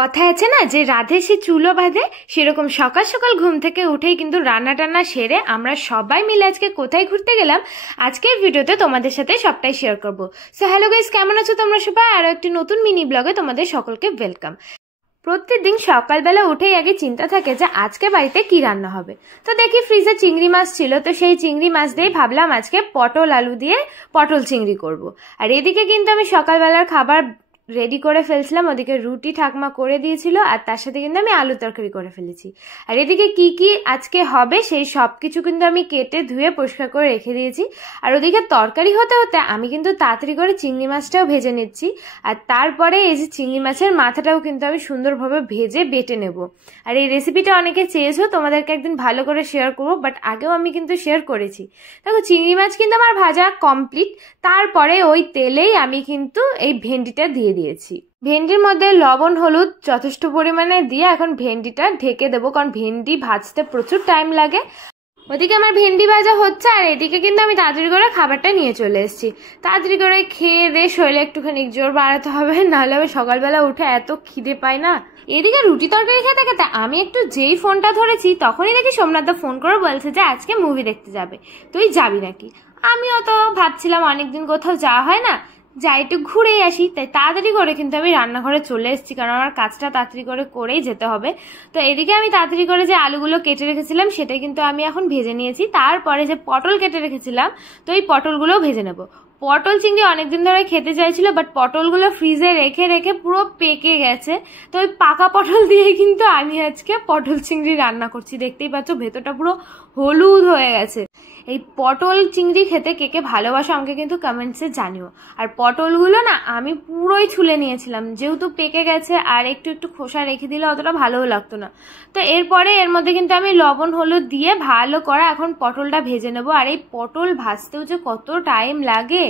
কথায় আছে না যে রাধে সে চুলো বাঁধে, সেরকম সকাল সকাল ঘুম থেকে উঠেই কিন্তু রান্না টান্না সেরে আমরা সবাই মিলে আজকে কোথায় ঘুরতে গেলাম আজকের ভিডিওতে তোমাদের সাথে সবটাই শেয়ার করব। সো হ্যালো গাইস, কেমন আছো তোমরা সবাই? আরো একটি নতুন মিনি ব্লগে তোমাদের সকলকে ওয়েলকাম। প্রত্যেকদিন সকালবেলা উঠেই আগে চিন্তা থাকে যে আজকে বাড়িতে কি রান্না হবে। তো দেখি ফ্রিজে চিংড়ি মাছ ছিল, তো সেই চিংড়ি মাছ দিয়েই ভাবলাম আজকে পটল আলু দিয়ে পটল চিংড়ি করব। আর এদিকে কিন্তু আমি সকালবেলার খাবার রেডি করে ফেলছিলাম, ওদিকে রুটি ঠাকমা করে দিয়েছিল আর তার সাথে কিন্তু আমি আলু তরকারি করে ফেলেছি। আর এদিকে কি কি আজকে হবে সেই সব কিছু কিন্তু আমি কেটে ধুয়ে পরিষ্কার করে রেখে দিয়েছি। আর ওদিকে তরকারি হতে হতে আমি কিন্তু তাড়াতাড়ি করে চিংড়ি মাছটাও ভেজে নিচ্ছি। আর তারপরে এই যে চিংড়ি মাছের মাথাটাও কিন্তু আমি সুন্দরভাবে ভেজে বেটে নেব। আর এই রেসিপিটা অনেকে চেয়েছো, তোমাদেরকে একদিন ভালো করে শেয়ার করবো, বাট আগেও আমি কিন্তু শেয়ার করেছি। দেখো চিংড়ি মাছ কিন্তু আমার ভাজা কমপ্লিট। তারপরে ওই তেলেই আমি কিন্তু এই ভেন্ডিটা দিয়ে দিয়েছি। ভেন্ডির মধ্যে লবণ হলুদ যথেষ্ট পরিমাণে দিয়ে এখন ভেন্ডিটা ঢেকে দেবো, কারণ ভেন্ডি ভাজতে প্রচুর টাইম লাগে। ওদিকে আমার ভেন্ডি ভাজা হচ্ছে আর এদিকে কিন্তু আমি তাড়াতাড়ি করে খাবারটা নিয়ে চলে এসেছি। তাড়াতাড়ি করে খেয়ে দিয়ে শরীরে একটুখানি জোর বাড়াতে হবে, নাহলে আমি সকালবেলা উঠে এত খিদে পাই না। এদিকে রুটি তরকারি খেতে খেতে আমি একটু যেই ফোনটা ধরেছি তখনই দেখি সোমনাথদা ফোন করে বলছে যে আজকে মুভি দেখতে যাবে, তুই যাবি নাকি? আমিও তো ভাবছিলাম অনেকদিন কোথাও যাওয়া হয় না, যাই একটু ঘুরেই আসি। তাই তাড়াতাড়ি করে কিন্তু আমি রান্নাঘরে চলে এসেছি, কারণ আমার কাজটা তাড়াতাড়ি করে করেই যেতে হবে। তো এদিকে আমি তাড়াতাড়ি করে যে আলুগুলো কেটে রেখেছিলাম সেটা কিন্তু আমি এখন ভেজে নিয়েছি। তারপরে যে পটল কেটে রেখেছিলাম, তো এই পটলগুলোও ভেজে নেব। পটল চিংড়ি অনেকদিন ধরে খেতে চাইছিল, বাট পটলগুলো ফ্রিজে রেখে রেখে পুরো পেকে গেছে। তো ওই পাকা পটল দিয়ে কিন্তু আমি আজকে পটল চিংড়ি রান্না করছি। দেখতেই পাচ্ছ ভেতরটা পুরো হলুদ হয়ে গেছে। এই পটল চিংড়ি খেতে কে কে ভালোবাসো আমাকে কিন্তু কমেন্টসে জানিও। আর পটলগুলো না আমি পুরোই ছুলে নিয়েছিলাম, যেহেতু পেকে গেছে আর একটু একটু খোসা রেখে দিলে অতটা ভালোও লাগতো না। তো এরপরে এর মধ্যে কিন্তু আমি লবণ হলুদ দিয়ে ভালো করে এখন পটলটা ভেজে নেবো। আর এই পটল ভাজতেও যে কত টাইম লাগে।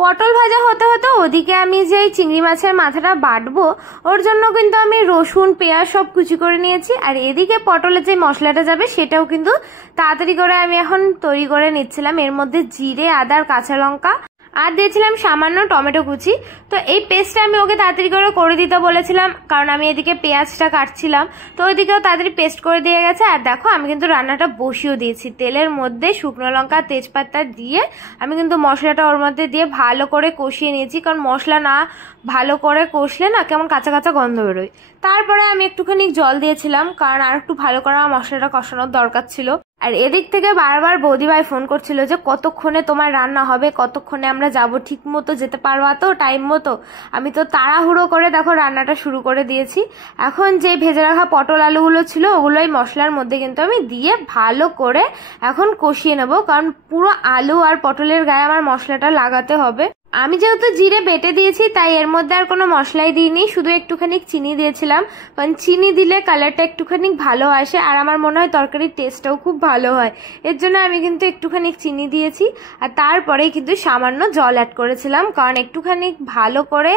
পটল ভাজা হতে হতে ওদিকে আমি যে চিংড়ি মাছের মাথাটা বাটবো ওর জন্য কিন্তু আমি রসুন পেঁয়াজ সব কুচি করে নিয়েছি। আর এদিকে পটলের যে মশলাটা যাবে সেটাও কিন্তু তাড়াতাড়ি করে আমি এখন তৈরি করে নিচ্ছিলাম। এর মধ্যে জিরে আদা আর কাঁচা লঙ্কা আর দিয়েছিলাম সামান্য টমেটো কুচি। তো এই পেস্টটা আমি ওকে তাড়াতাড়ি করে দিতে বলেছিলাম, কারণ আমি এদিকে পেঁয়াজটা কাটছিলাম। তো ওইদিকেও তাড়াতাড়ি পেস্ট করে দিয়ে গেছে। আর দেখো আমি কিন্তু রান্নাটা বসিয়েও দিয়েছি। তেলের মধ্যে শুকনো লঙ্কা তেজপাতা দিয়ে আমি কিন্তু মশলাটা ওর মধ্যে দিয়ে ভালো করে কষিয়ে নিয়েছি, কারণ মশলা না ভালো করে কষলে না কেমন কাঁচা কাঁচা গন্ধ বেরোয়। তারপরে আমি একটুখানি জল দিয়েছিলাম, কারণ আর একটু ভালো করে আমার মশলাটা কষানোর দরকার ছিল। আর এদিক থেকে বারবার বৌদিভাই ফোন করছিল যে কতক্ষণে তোমার রান্না হবে, কতক্ষণে আমরা যাব, ঠিক মতো যেতে পারবা তো টাইম মতো? আমি তো তাড়াহুড়ো করে দেখো রান্নাটা শুরু করে দিয়েছি। এখন যে ভেজে রাখা পটল আলুগুলো ছিল ওগুলোই মশলার মধ্যে কিন্তু আমি দিয়ে ভালো করে এখন কষিয়ে নেব, কারণ পুরো আলু আর পটলের গায়ে আমার মশলাটা লাগাতে হবে। আমি যেহেতু জিরে বেটে দিয়েছি তাই এর মধ্যে আর কোনো মশলাই দিইনি, শুধু একটুখানি চিনি দিয়েছিলাম, কারণ চিনি দিলে কালারটা একটুখানি ভালো আসে আর আমার মনে হয় তরকারির টেস্টটাও খুব ভালো হয়। এর জন্য আমি কিন্তু একটুখানি চিনি দিয়েছি। আর তারপরেই কিন্তু সামান্য জল অ্যাড করেছিলাম, কারণ একটুখানি ভালো করে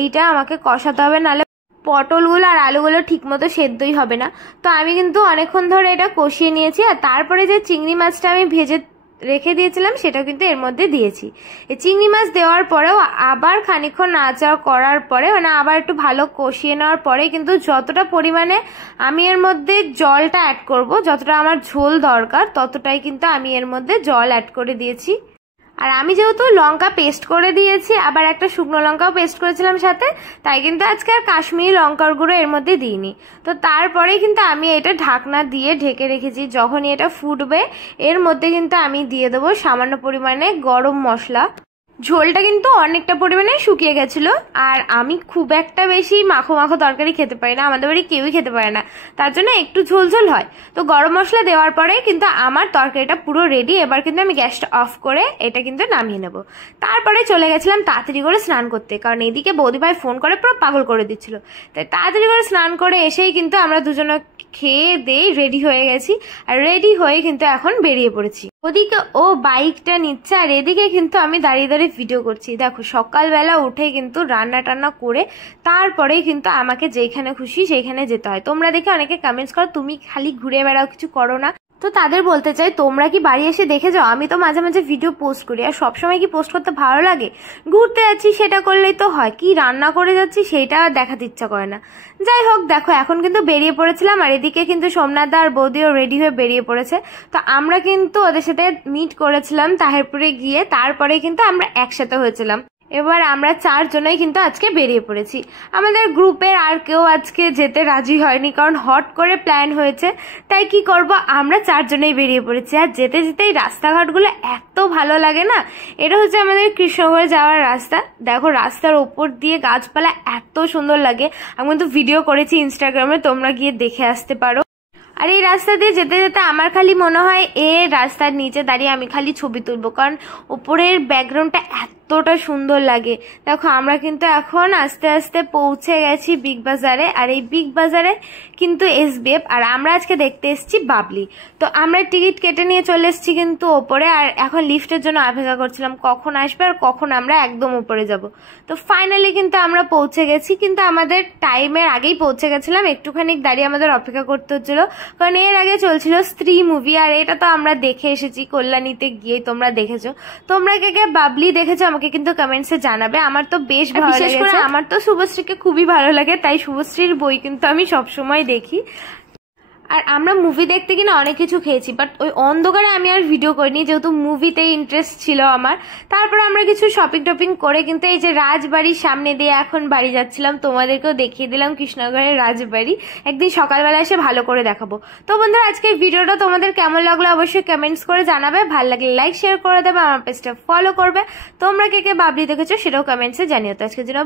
এইটা আমাকে কষাতে হবে, নাহলে পটলগুলো আর আলুগুলো ঠিক মতো সেদ্ধই হবে না। তো আমি কিন্তু অনেকক্ষণ ধরে এটা কষিয়ে নিয়েছি। আর তারপরে যে চিংড়ি মাছটা আমি ভেজে রেখে দিয়েছিলাম সেটা কিন্তু এর মধ্যে দিয়েছি। এই চিংড়ি মাছ দেওয়ার পরেও আবার খানিকক্ষণ নাড়াচাড়া করার পরে মানে আবার একটু ভালো কষিয়ে নেওয়ার পরে কিন্তু যতটা পরিমাণে আমি এর মধ্যে জলটা অ্যাড করব, যতটা আমার ঝোল দরকার ততটাই কিন্তু আমি এর মধ্যে জল অ্যাড করে দিয়েছি। আর আমি যেহেতু লঙ্কা পেস্ট করে দিয়েছি, আবার একটা শুকনো লঙ্কাও পেস্ট করেছিলাম সাথে, তাই কিন্তু আজকে আর কাশ্মীরি লঙ্কার গুঁড়ো এর মধ্যে দিইনি। তো তারপরেই কিন্তু আমি এটা ঢাকনা দিয়ে ঢেকে রেখেছি। যখনই এটা ফুটবে এর মধ্যে কিন্তু আমি দিয়ে দেবো সামান্য পরিমাণে গরম মশলা। ঝোলটা কিন্তু অনেকটা পরিমাণে শুকিয়ে গেছিল, আর আমি খুব একটা বেশি মাখো মাখো তরকারি খেতে পারি না, আমাদের বাড়ি কেউই খেতে পারে না, তার জন্য একটু ঝোল ঝোল হয়। তো গরম মশলা দেওয়ার পরে কিন্তু আমার তরকারিটা পুরো রেডি। এবার কিন্তু আমি গ্যাসটা অফ করে এটা কিন্তু নামিয়ে নেব। তারপরে চলে গেছিলাম তাড়াতাড়ি করে স্নান করতে, কারণ এদিকে বৌদিভাই ফোন করে পুরো পাগল করে দিচ্ছিল। তাই তাড়াতাড়ি করে স্নান করে এসেই কিন্তু আমরা দুজনে খেয়ে দিয়ে রেডি হয়ে গেছি। আর রেডি হয়ে কিন্তু এখন বেরিয়ে পড়েছি। ওদিকে ও বাইকটা নিচ্ছে আর এদিকে কিন্তু আমি দাঁড়িয়ে দাঁড়িয়ে ভিডিও করছি। দেখো সকালবেলা উঠে কিন্তু রান্না টান্না করে তারপরেই কিন্তু আমাকে যেখানে খুশি সেইখানে যেতে হয়। তোমরা দেখে অনেকে কমেন্টস করো তুমি খালি ঘুরে বেড়াও, কিছু করো না। তো তাদের বলতে চাই, তোমরা কি বাড়ি এসে দেখে যাও? আমি তো মাঝে মাঝে ভিডিও পোস্ট করি, আর সবসময় কি পোস্ট করতে ভালো লাগে? ঘুরতে যাচ্ছি সেটা করলেই তো হয়, কি রান্না করে যাচ্ছি সেটা দেখাতে ইচ্ছা করে না। যাই হোক, দেখো এখন কিন্তু বেরিয়ে পড়েছিলাম, আর এদিকে কিন্তু সোমনাথ আর বৌদিও রেডি হয়ে বেরিয়ে পড়েছে। তো আমরা কিন্তু ওদের সাথে মিট করেছিলাম তাহিরপুরে গিয়ে, তারপরে কিন্তু আমরা একসাথে হয়েছিলাম। এবার আমরা 4 জনেই কিন্তু আজকে বেরিয়ে পড়েছি। আমাদের গ্রুপের আর কেউ আজকে যেতে রাজি হয়নি, কারণ হট করে প্ল্যান হয়েছে। তাই কি করব, আমরা 4 জনেই বেরিয়ে পড়েছি। আর যেতে যেতেই রাস্তাঘাটগুলো এত ভালো লাগে না। এটা হচ্ছে আমাদের কৃষ্ণনগরে যাওয়ার রাস্তা। দেখো রাস্তার ওপর দিয়ে গাছপালা এত সুন্দর লাগে। আমি কিন্তু ভিডিও করেছি ইনস্টাগ্রামে, তোমরা গিয়ে দেখে আসতে পারো। আর এই রাস্তা দিয়ে যেতে যেতে আমার খালি মনে হয় এই রাস্তার নিচে দাঁড়িয়ে আমি খালি ছবি তুলবো, কারণ উপরের ব্যাকগ্রাউন্ডটা এতটা সুন্দর লাগে। দেখো আমরা কিন্তু এখন আস্তে আস্তে পৌঁছে গেছি বিগ বাজারে, আর এই বিগ বাজারে কিন্তু SBF, আর আমরা আজকে দেখতে এসেছি বাবলি। তো আমরা টিকিট কেটে নিয়ে চলে এসেছি কিন্তু ওপরে, আর এখন লিফটের জন্য অপেক্ষা করছিলাম কখন আসবে আর কখন আমরা একদম উপরে যাব। তো ফাইনালি কিন্তু আমরা পৌঁছে গেছি, কিন্তু আমাদের টাইমের আগেই পৌঁছে গেছিলাম। একটুখানি দাঁড়িয়ে আমাদের অপেক্ষা করতে হচ্ছিল, কারণ এর আগে চলছিল স্ত্রী মুভি, আর এটা তো আমরা দেখে এসেছি কল্যাণীতে গিয়ে। তোমরা দেখেছো? তোমরা কে কে বাবলি দেখেছো আমাকে কিন্তু কমেন্টসে জানাবে। আমার তো বেশ ভালো লেগেছে, আমার তো শুভশ্রীকে খুবই ভালো লাগে, তাই শুভশ্রীর বই কিন্তু আমি সবসময় দেখি। আর আমরা মুভি দেখতে কিনা অনেক কিছু খেয়েছি, বাট ওই অন্ধকারে আমি আর ভিডিও করিনি, যেহেতু মুভিতে ইন্টারেস্ট ছিল আমার। তারপর আমরা কিছু শপিং টপিং করে কিন্তু এই যে রাজবাড়ির সামনে দিয়ে এখন বাড়ি যাচ্ছিলাম। তোমাদেরকেও দেখিয়ে দিলাম কৃষ্ণনগরের রাজবাড়ি, একদিন সকালবেলা এসে ভালো করে দেখাবো। তো বন্ধুরা, আজকের ভিডিওটা তোমাদের কেমন লাগলো অবশ্যই কমেন্টস করে জানাবে। ভালো লাগলে লাইক শেয়ার করে দেবে, আমার পেজটা ফলো করবে। তোমরা কে কে বাবলি দেখেছো সেটাও কমেন্টসে জানিও। তো আজকের জন্য